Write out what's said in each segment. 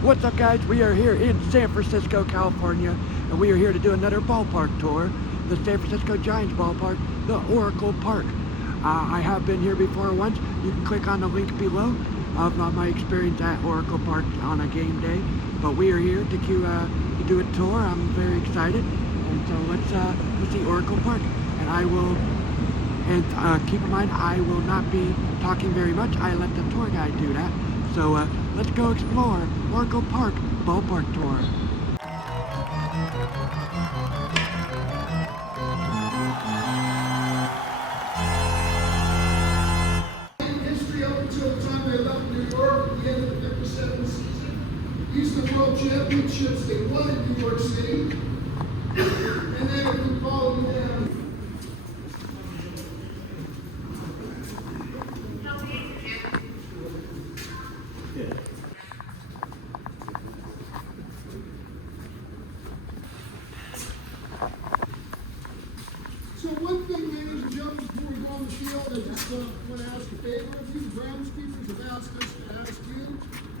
What's up, guys? We are here in San Francisco, California, and we are here to do another ballpark tour, the San Francisco Giants ballpark, the Oracle Park. I have been here before once. You can click on the link below of my experience at Oracle Park on a game day. But we are here to do a tour. I'm very excited, and so let's see Oracle Park. And I will, keep in mind, I will not be talking very much. I let the tour guide do that. So let's go explore Oracle Park ballpark tour. History up until the time they left New York at the end of the 57 season. These are the World Championships they won in New York City. And then if we follow them down. So one thing, ladies and gentlemen, before we go on the field, I just want to ask a favor of you. The groundskeepers have asked us to ask you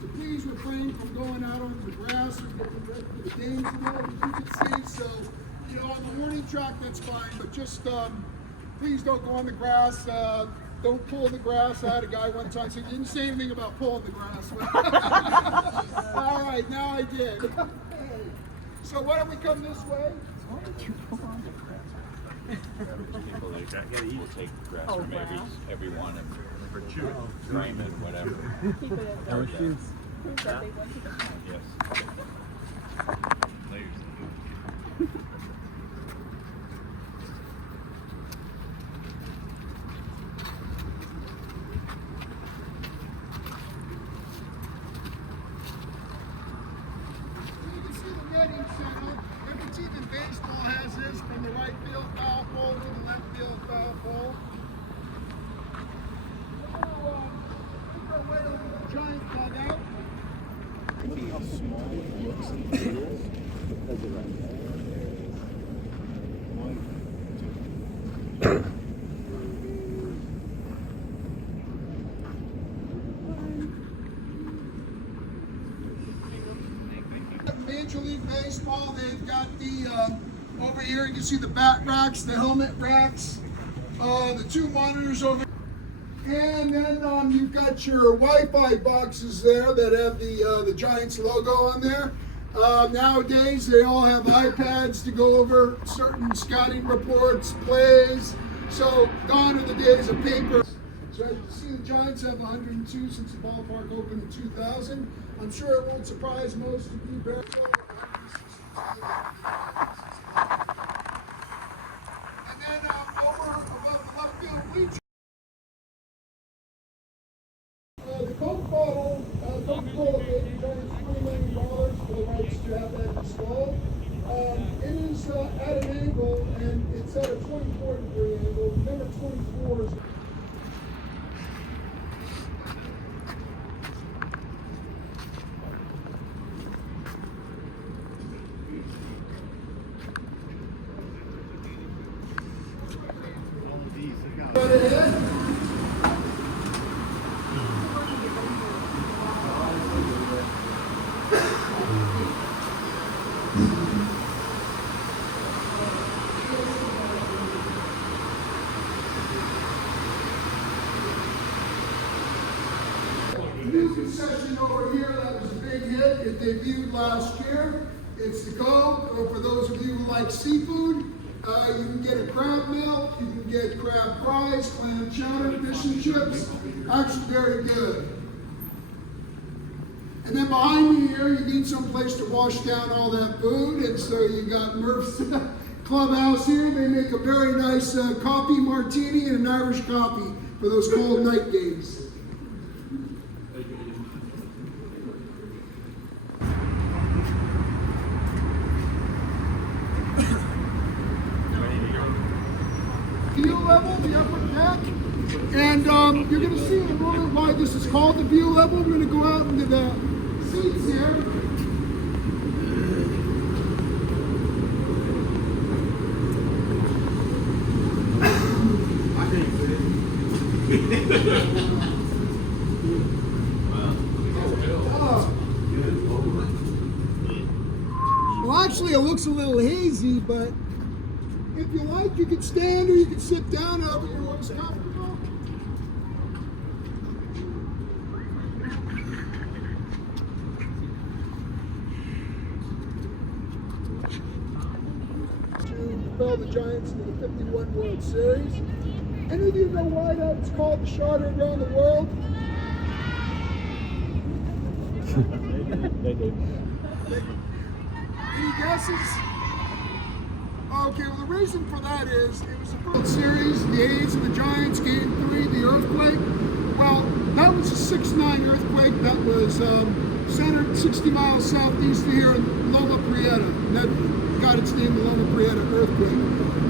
to please refrain from going out on the grass or getting ready for the games tonight. You can see, so, on the warning track, that's fine, but just please don't go on the grass. Don't pull the grass. I had a guy one time say, didn't say anything about pulling the grass. All right, now I did. So why don't we come this way? Why don't you pull on the grass? People like that will take grass from everyone and grind it, whatever. Keep it at Our shoes. prove that they went to the park. Yes. Layers. You can see the netting setup. Every team in baseball has this, from the right field foul pole to the left field foul pole. Make our way over to the Giant dugout. Major League Baseball, they've got the, over here you can see the bat racks, the helmet racks, the two monitors over here. And then you've got your Wi-Fi boxes there that have the Giants logo on there. Nowadays they all have iPads to go over certain scouting reports, plays. So gone are the days of paper. So as you see, the Giants have 102 since the ballpark opened in 2000. I'm sure it won't surprise most of you very well. And then over above the left field bleachers, the Coke bottle, Coca-Cola paid the Giants $20 million for the rights to have that installed. It is at an angle, and it's at a 24-degree angle. Number 24 is. Right ahead. New concession over here, that was a big hit. It debuted last year. It's the Go. For those of you who like seafood, you can get a crab melt, you can get crab fries, clam chowder, fish and chips. Actually very good. And then behind me here, you need some place to wash down all that food. And so you got Murph's Clubhouse here. They make a very nice coffee martini and an Irish coffee for those cold night games. View level, the upper deck, and you're going to see in a moment why this is called the view level. We're going to go out into the seats here. Actually, it looks a little hazy, but if you like, you can stand or you can sit down, however you're most comfortable. To propel the Giants into the 51 World Series. Any of you know why that's called the shorter around the world? Any guesses? Okay, well the reason for that is it was the World Series, the A's and the Giants, Game 3, the earthquake. Well, that was a 6.9 earthquake that was centered 60 miles southeast of here in Loma Prieta. And that got its name, the Loma Prieta earthquake.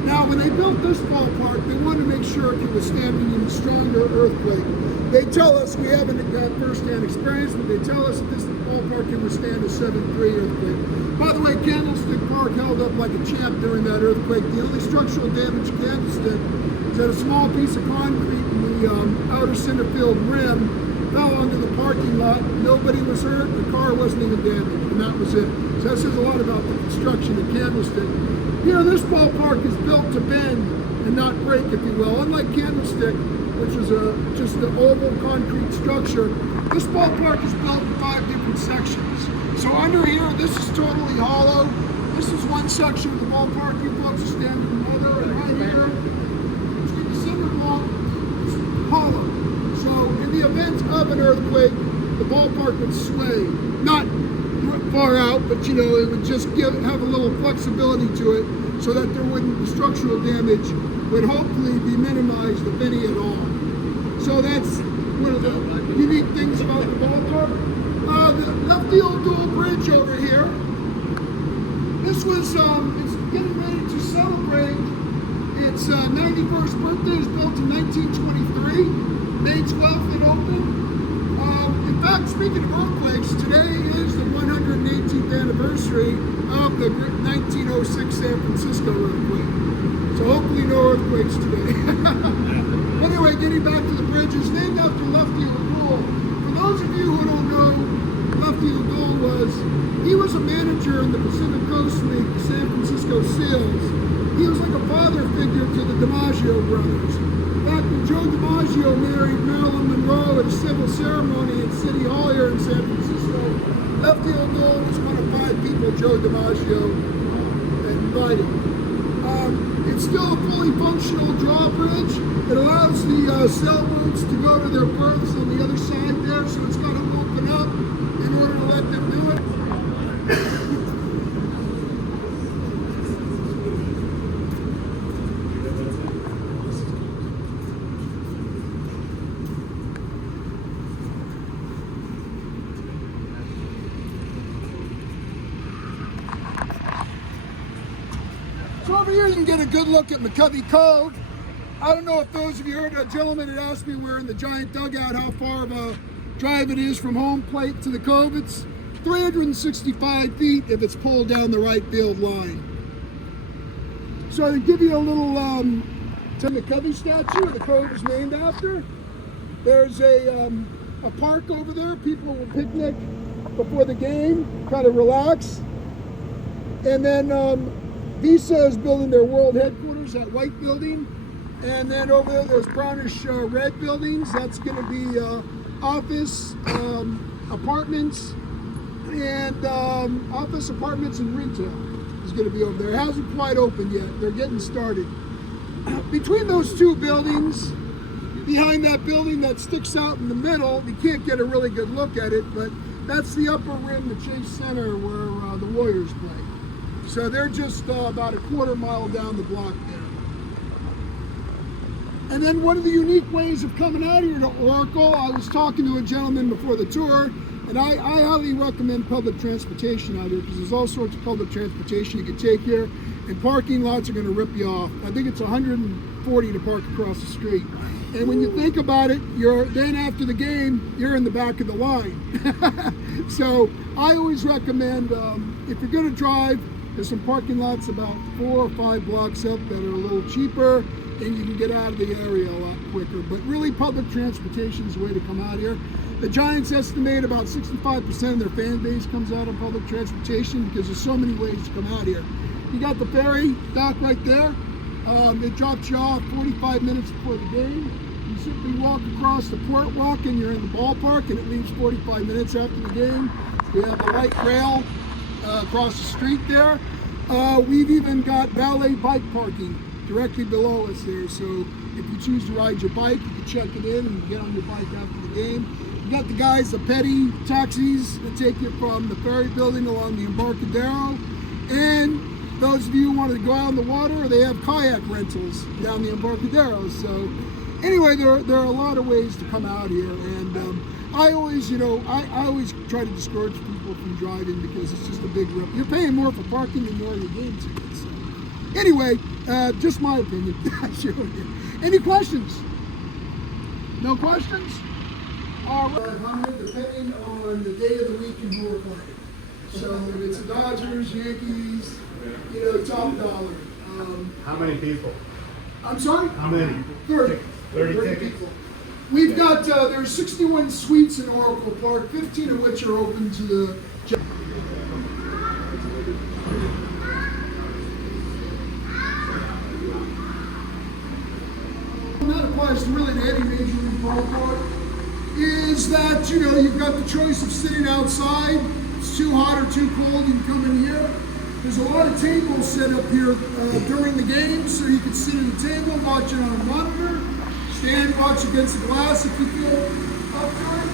Now, when they built this ballpark, they wanted to make sure it could withstand an even stronger earthquake. They tell us, we haven't got first-hand experience, but they tell us that this ballpark can withstand a 7.3 earthquake. By the way, Candlestick Park held up like a champ during that earthquake. The only structural damage to Candlestick is that a small piece of concrete in the outer center field rim fell onto the parking lot. Nobody was hurt. The car wasn't even damaged, and that was it. So that says a lot about the construction of Candlestick. Here, this ballpark is built to bend and not break, if you will. Unlike Candlestick, which is just an oval concrete structure, this ballpark is built in 5 different sections. So under here, this is totally hollow. This is one section of the ballpark. You folks are standing in another, and right here, between the center block, it's hollow. So in the event of an earthquake, the ballpark would sway. Not far out, but you know, it would just have a little flexibility to it so that there wouldn't, the structural damage would hopefully be minimized, if any at all. So that's one of the unique things about the ballpark. The left field dual bridge over here. This was, it's getting ready to celebrate its 91st birthday. It was built in 1923. May 12th it opened. In fact, speaking of earthquakes, today is the 118th anniversary of the 1906 San Francisco earthquake. So hopefully no earthquakes today. Anyway, getting back to the bridge, it's named after Lefty O'Doul. For those of you who don't know, Lefty O'Doul he was a manager in the Pacific Coast League, the San Francisco Seals. He was like a father figure to the DiMaggio brothers. In fact, when Joe DiMaggio married Marilyn Monroe at a civil ceremony at City Hall here in San Francisco, Lefty O'Doul was one of 5 people Joe DiMaggio invited. It's still a fully functional drawbridge. It allows the sailboats to go to their berths on the other side there, so it's got to open up in order to let them do it. So over here you can get a good look at McCovey Cove. I don't know if those of you heard, a gentleman had asked me where in the Giant dugout how far of a drive it is from home plate to the cove. It's 365 feet if it's pulled down the right field line. So to give you a little to the McCovey statue, the cove is named after. There's a park over there. People will picnic before the game, kind of relax. And then Visa is building their world headquarters, that white building. And then over there, there's brownish red buildings. That's going to be office, apartments, and office, apartments, and retail is going to be over there. It hasn't quite opened yet. They're getting started. Between those 2 buildings, behind that building that sticks out in the middle, you can't get a really good look at it, but that's the upper rim, the Chase Center, where the Warriors play. So they're just about a quarter mile down the block there. And then one of the unique ways of coming out here to Oracle, I was talking to a gentleman before the tour, and I highly recommend public transportation out here because there's all sorts of public transportation you can take here, and parking lots are going to rip you off. I think it's 140 to park across the street. And when you think about it, then after the game, you're in the back of the line. So I always recommend, if you're going to drive, there's some parking lots about 4 or 5 blocks up that are a little cheaper, and you can get out of the area a lot quicker. But really, public transportation is the way to come out here. The Giants estimate about 65% of their fan base comes out on public transportation because there's so many ways to come out here. You got the ferry dock right there. It drops you off 45 minutes before the game. You simply walk across the port walk and you're in the ballpark, and it leaves 45 minutes after the game. We have the light rail across the street there. We've even got valet bike parking directly below us there. So if you choose to ride your bike, you can check it in and get on your bike after the game. You got the guys, the petty taxis that take you from the ferry building along the Embarcadero. And those of you who want to go out on the water, they have kayak rentals down the Embarcadero. So anyway, there are a lot of ways to come out here. And I always, I always try to discourage people from driving because it's just a big rip. You're paying more for parking than you are your game tickets. So anyway, just my opinion. Any questions? No questions? All right, 500 depending on the day of the week and who we're playing. So if it's the Dodgers, Yankees, top dollar. How many people? I'm sorry? How many? 30. 30 tickets? People. We've got, there's 61 suites in Oracle Park, 15 of which are open to the... And that applies to really to any major league ballpark, is that, you've got the choice of sitting outside. It's too hot or too cold, you can come in here. There's a lot of tables set up here during the game, so you can sit at a table, watch it on a monitor, stand, watch against the glass if you feel up to it.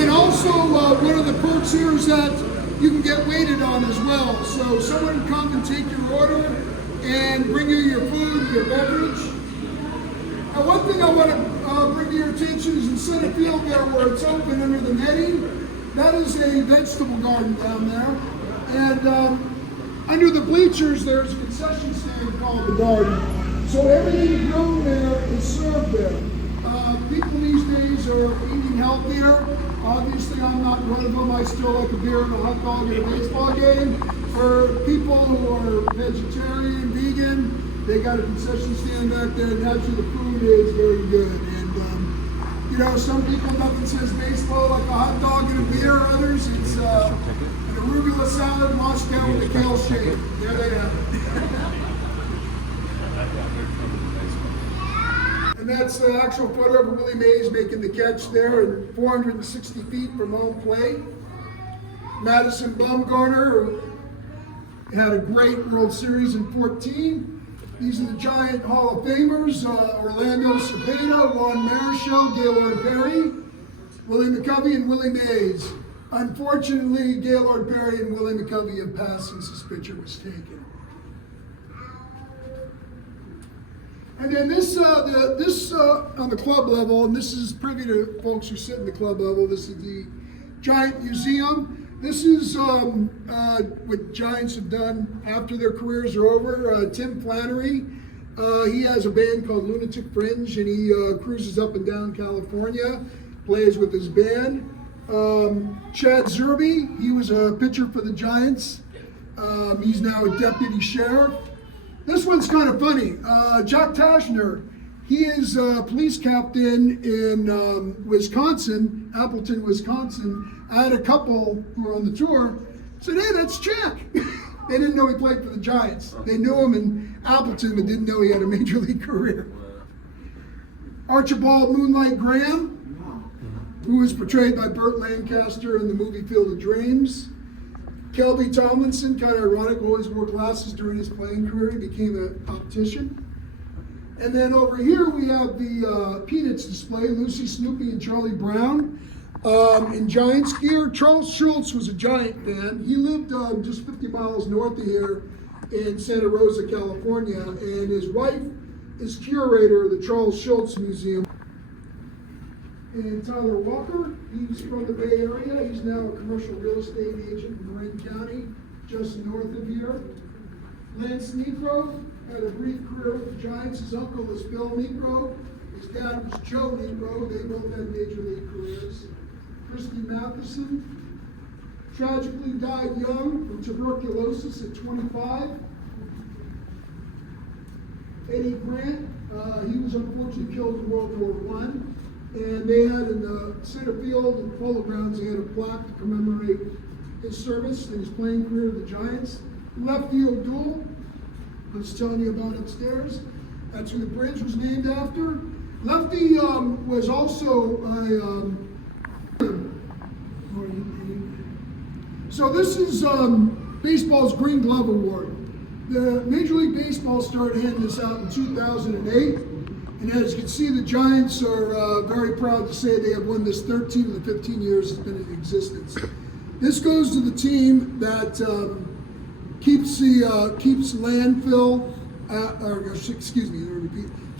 And also, one of the perks here is that you can get waited on as well. So someone can come and take your order and bring you your food, your beverage. Now, one thing I want to bring to your attention is in center field there where it's open under the netting. That is a vegetable garden down there. And under the bleachers, there's a concession stand called the garden. So everything grown there is served there. People these days are eating healthier. Obviously, I'm not one of them. I still like a beer and a hot dog at a baseball game. For people who are vegetarian, vegan, they got a concession stand back there, and actually the food is very good. And some people, nothing says baseball like a hot dog and a beer. Others, it's an arugula salad, Moscow with a kale shake. There they have it. And that's the actual photo of Willie Mays making the catch there at 460 feet from home plate. Madison Bumgarner, who had a great World Series in 14. These are the Giant Hall of Famers, Orlando Cepeda, Juan Marichal, Gaylord Perry, Willie McCovey, and Willie Mays. Unfortunately, Gaylord Perry and Willie McCovey have passed since this picture was taken. And then this on the club level, and this is privy to folks who sit in the club level, this is the Giant Museum. This is what Giants have done after their careers are over. Tim Flannery, he has a band called Lunatic Fringe, and he cruises up and down California, plays with his band. Chad Zerbe, he was a pitcher for the Giants. He's now a deputy sheriff. This one's kind of funny. Jack Tashner, he is a police captain in Wisconsin, Appleton, Wisconsin. I had a couple who were on the tour said, "Hey, that's Jack." They didn't know he played for the Giants. They knew him in Appleton, but didn't know he had a major league career. Archibald Moonlight Graham, who was portrayed by Burt Lancaster in the movie Field of Dreams. Kelby Tomlinson, kind of ironic, always wore glasses during his playing career. He became a optician. And then over here we have the Peanuts display, Lucy, Snoopy, and Charlie Brown. In Giants gear, Charles Schultz was a Giant fan. He lived just 50 miles north of here in Santa Rosa, California, and his wife is curator of the Charles Schultz Museum. And Tyler Walker, he's from the Bay Area. He's now a commercial real estate agent in Marin County, just north of here. Lance Negro had a brief career with the Giants. His uncle was Bill Negro. His dad was Joe Negro. They both had major league careers. Christy Matheson tragically died young from tuberculosis at 25. Eddie Grant. He was unfortunately killed in World War I. And they had in the center field and polo grounds, they had a plaque to commemorate his service and his playing career with the Giants. Lefty O'Doul, I was telling you about upstairs. That's who the bridge was named after. Lefty was also a. So this is baseball's Green Glove Award. The Major League Baseball started handing this out in 2008. And as you can see, the Giants are very proud to say they have won this 13 of the 15 years it's been in existence. This goes to the team that keeps landfill,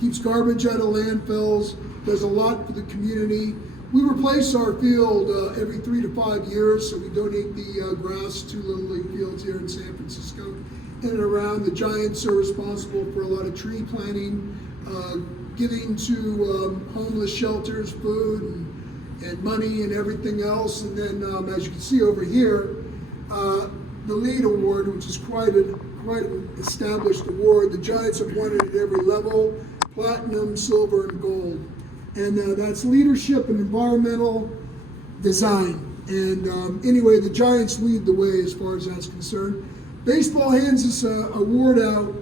keeps garbage out of landfills, does a lot for the community. We replace our field every 3 to 5 years, so we donate the grass to Little League fields here in San Francisco. In and around, the Giants are responsible for a lot of tree planting, giving to homeless shelters, food and money and everything else. And then as you can see over here, the LEAD Award, which is quite an established award. The Giants have won it at every level, platinum, silver, and gold. And that's leadership and environmental design. And anyway, the Giants lead the way as far as that's concerned. Baseball hands this award out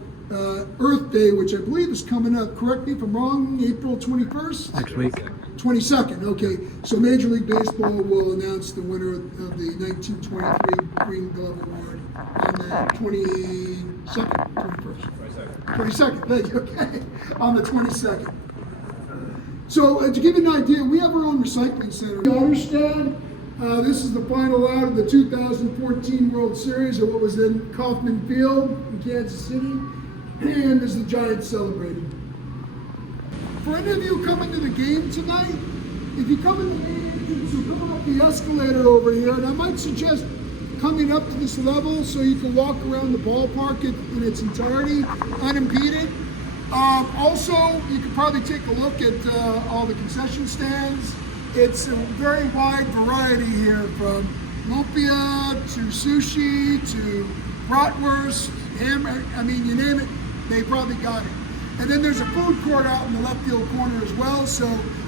Earth Day, which I believe is coming up, correct me if I'm wrong, April 21st? Next week. 22nd, okay. So Major League Baseball will announce the winner of the 1923 Green Glove Award on the 22nd, 21st? 22nd, thank you, okay. On the 22nd. So to give you an idea, we have our own recycling center. Otterstad, this is the final out of the 2014 World Series at what was then Kauffman Field in Kansas City. And as the Giants celebrated. For any of you coming to the game tonight, if you come in the main entrance, you're coming up the escalator over here, and I might suggest coming up to this level so you can walk around the ballpark in its entirety, unimpeded. Also, you can probably take a look at all the concession stands. It's a very wide variety here, from lumpia to sushi to bratwurst, hammer, I mean, you name it, they probably got it. And then there's a food court out in the left field corner as well. So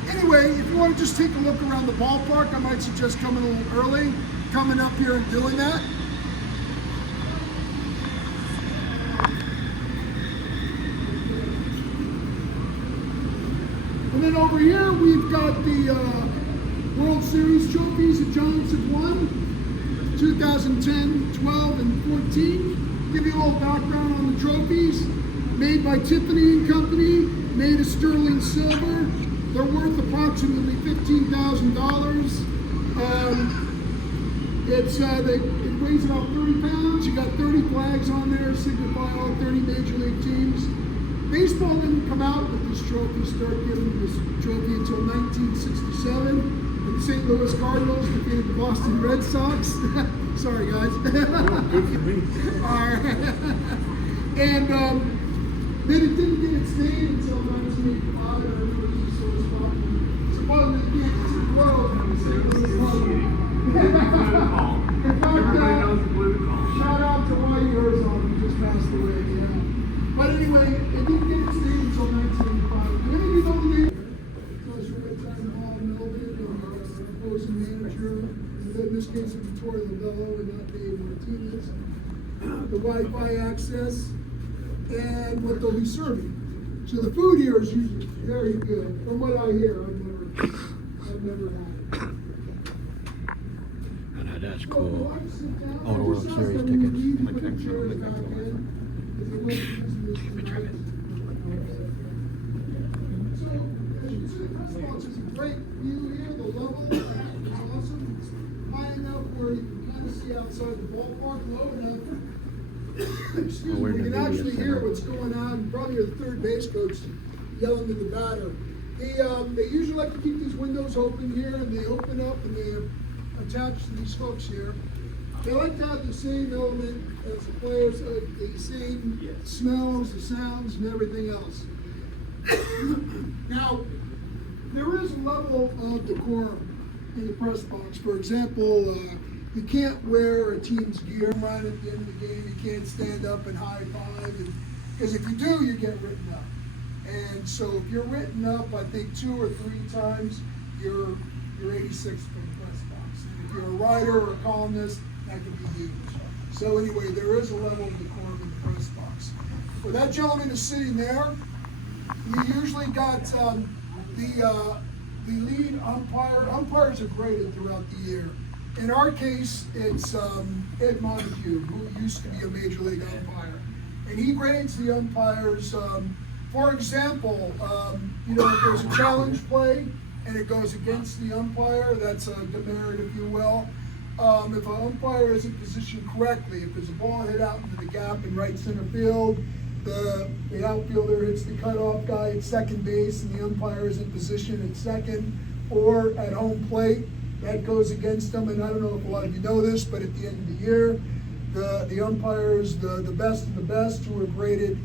anyway, if you want to just take a look around the ballpark, I might suggest coming a little early, coming up here and doing that. And then over here, we've got the World Series trophies the Giants have won, 2010, 12, and 14. Give you a little background on the trophies. Made by Tiffany and Company, made of sterling silver. They're worth approximately $15,000. It weighs about 30 pounds. You got 30 flags on there, signify all 30 major league teams. Baseball didn't come out with this trophy, start giving this trophy until 1967. When the St. Louis Cardinals defeated the Boston Red Sox. Sorry, guys. Good for me. All right. And then it didn't get its name until 1985. I remember it was so popular. Supposedly it can't get to the world. Everybody knows the blue call. Shout out to Whitey Herzog, who just passed away. Yeah. But anyway, it didn't get its name until 1985. Do any of you know the name? Because we're going to try to call him our opposing manager. In this case, it's Torrey Lovello and not Dave Martinez. The Wi-Fi access. And what they'll be serving. So the food here is usually very good. From what I hear, I've never had it. I know, that's cool. All the World Series tickets. So, as you can see, the press box is a great view here. The level is awesome. It's high enough where you can kind of see outside the ballpark, low enough. Excuse me, you can actually hear what's going on. Probably your third base coach yelling at the batter. They usually like to keep these windows open here, and they open up and they're attached to these hooks here. They like to have the same element as the players, the same smells, the sounds, and everything else. Now, there is a level of decorum in the press box. For example, you can't wear a team's gear right at the end of the game. You can't stand up and high five, because if you do, you get written up. And so if you're written up, I think 2 or 3 times, you're 86 for the press box. And if you're a writer or a columnist, that could be huge. So anyway, there is a level of decorum in the press box. Well, that gentleman is sitting there. You usually got the lead umpire. Umpires are graded throughout the year. In our case, it's Ed Montague, who used to be a major league umpire, and he grades the umpires. For example, if there's a challenge play and it goes against the umpire, that's a demerit, if you will. If an umpire isn't positioned correctly, if there's a ball hit out into the gap in right center field, the outfielder hits the cutoff guy at second base and the umpire isn't positioned at second or at home plate, that goes against them. And I don't know if a lot of you know this, but at the end of the year, the umpires, the best of the best who are graded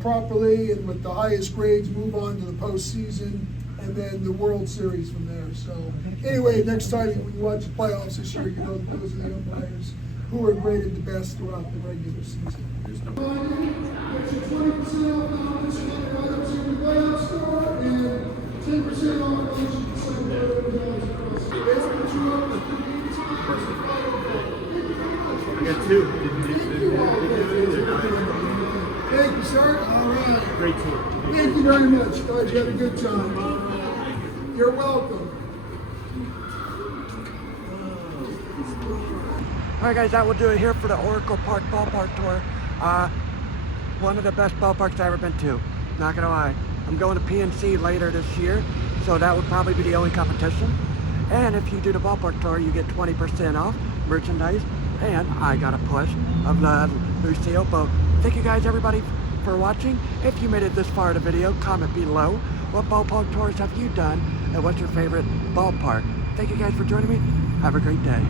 properly and with the highest grades move on to the postseason and then the World Series from there. So anyway, next time when you watch the playoffs this year, you know those are the umpires who are graded the best throughout the regular season. Get your 20% off now this year items in the layout store and 10% off those you can send across. Basically, 2 over the 3 games. I got 2. Thank you, sir. All right. Great tour. Thank you very much. Glad you had a good time. You're welcome. All right, guys, that will do it here for the Oracle Park Ballpark Tour. One of the best ballparks I've ever been to. Not gonna lie. I'm going to PNC later this year, so that would probably be the only competition. And if you do the ballpark tour, you get 20% off merchandise. And I got a push of the Lucille boat. Thank you guys, everybody, for watching. If you made it this far in the video, comment below. What ballpark tours have you done, and what's your favorite ballpark? Thank you guys for joining me. Have a great day.